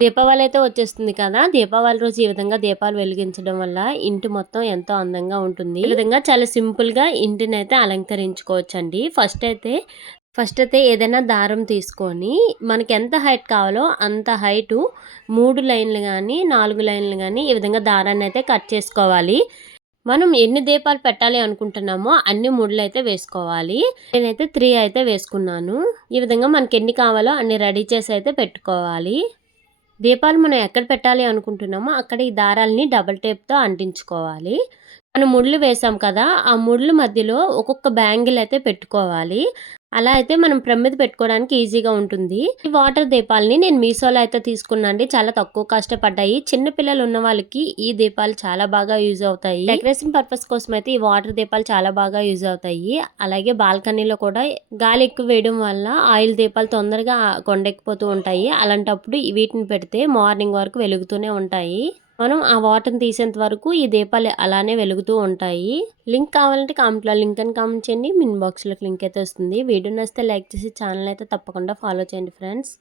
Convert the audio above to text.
దీపావళి అయితే వచ్చేస్తుంది కదా. దీపావళి రోజు ఈ విధంగా దీపాలు వెలిగించడం వల్ల ఇంటి మొత్తం ఎంతో అందంగా ఉంటుంది. ఈ విధంగా చాలా సింపుల్గా ఇంటిని అయితే అలంకరించుకోవచ్చండి. ఫస్ట్ అయితే ఫస్ట్ అయితే ఏదైనా దారం తీసుకొని మనకి ఎంత హైట్ కావాలో అంత హైటు మూడు లైన్లు కానీ నాలుగు లైన్లు కానీ ఈ విధంగా దారాన్ని అయితే కట్ చేసుకోవాలి. మనం ఎన్ని దీపాలు పెట్టాలి అనుకుంటున్నామో అన్ని మూడులు అయితే వేసుకోవాలి. నేనైతే త్రీ అయితే వేసుకున్నాను. ఈ విధంగా మనకి ఎన్ని కావాలో అన్ని రెడీ చేసి అయితే పెట్టుకోవాలి. దీపాలు మనం ఎక్కడ పెట్టాలి అనుకుంటున్నామో అక్కడ ఈ దారాలని డబల్ టేప్తో అంటించుకోవాలి. మనం ముళ్ళు వేసాం కదా ఆ ముళ్ళు మధ్యలో ఒక్కొక్క బ్యాంగిల్ అయితే పెట్టుకోవాలి. అలా అయితే మనం ప్రమిద పెట్టుకోవడానికి ఈజీగా ఉంటుంది. ఈ వాటర్ దీపాలని నేను మీషోలో అయితే తీసుకున్నాండి. చాలా తక్కువ కష్టపడ్డాయి. చిన్న పిల్లలు ఉన్న వాళ్ళకి ఈ దీపాలు చాలా బాగా యూజ్ అవుతాయి. డెకరేషన్ పర్పస్ కోసం అయితే ఈ వాటర్ దీపాలు చాలా బాగా యూజ్ అవుతాయి. అలాగే బాల్కనీలో కూడా గాలి ఎక్కువ వేయడం వల్ల ఆయిల్ దీపాలు తొందరగా కొండెక్కిపోతూ ఉంటాయి. అలాంటప్పుడు వీటిని పెడితే మార్నింగ్ వరకు వెలుగుతూనే ఉంటాయి. మనం ఆ వాటర్ని తీసేంత వరకు ఈ దీపాలు అలానే వెలుగుతూ ఉంటాయి. లింక్ కావాలంటే కామెంట్లో లింక్ అని కామెంట్ చేయండి. మిన్ బాక్స్లోకి లింక్ అయితే వస్తుంది. వీడియో నచ్చితే లైక్ చేసి ఛానల్ అయితే తప్పకుండా ఫాలో చేయండి ఫ్రెండ్స్.